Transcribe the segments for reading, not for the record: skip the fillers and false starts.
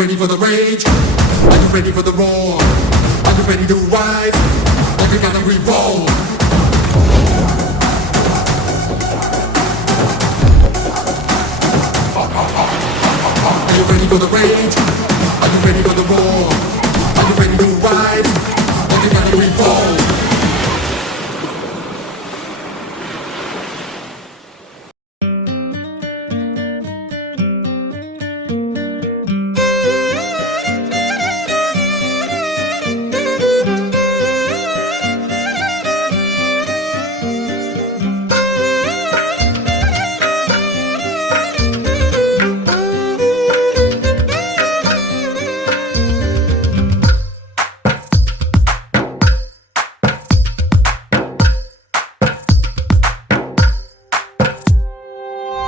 ready for the rage? Are you ready for the roar? Are you ready to rise? Like you gotta revolve. Are you ready for the rage? Are you ready for the roar? Are you ready to rise? Like you gotta revolve.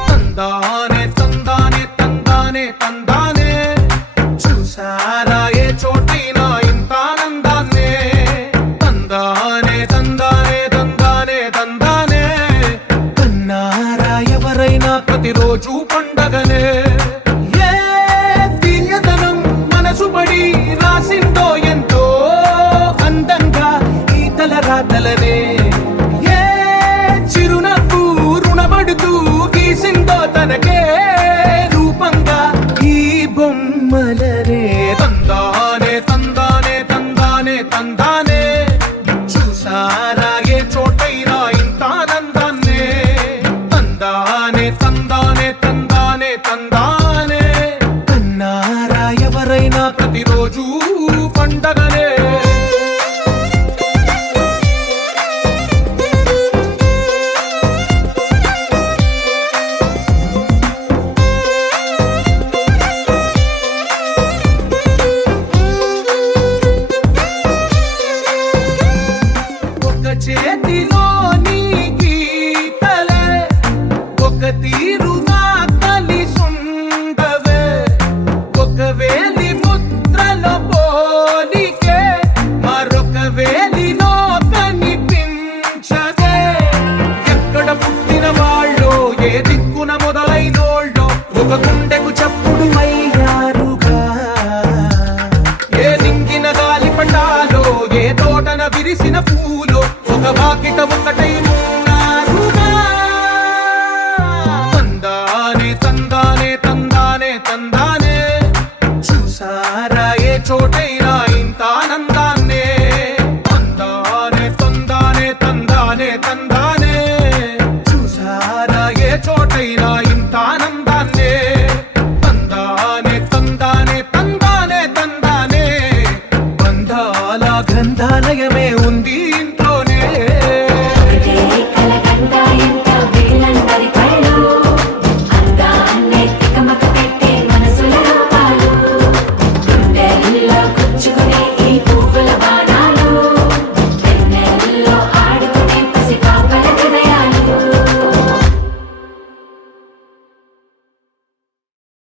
తందానే తందానే తందానే తందానే చూసారా ఏ చోటైనా ఇంత ఆనందాన్నే తందానే తందానే తందానే తందానే కన్నారా ఎవరైనా ప్రతిరోజు పండగనే ఏ తీయదనం మనసు పడి రాసిందో ఎంతో అందంగా ఈ తల రాతలనే ఏ చిరునవ్వు రుణపడుతూ గీసిందో తనకే రూపంగా ఈ బొమ్మలనే తందానే తందానే తందానే తందానే చూసారా ఏ చోటైనా ఇంత ఆనందాన్నే తందానే తందానే తందానే తందానే కన్నారా ఎవరైనా ప్రతిరోజు పండగనే చేతిలో నీ గీతలే ఒక తీరు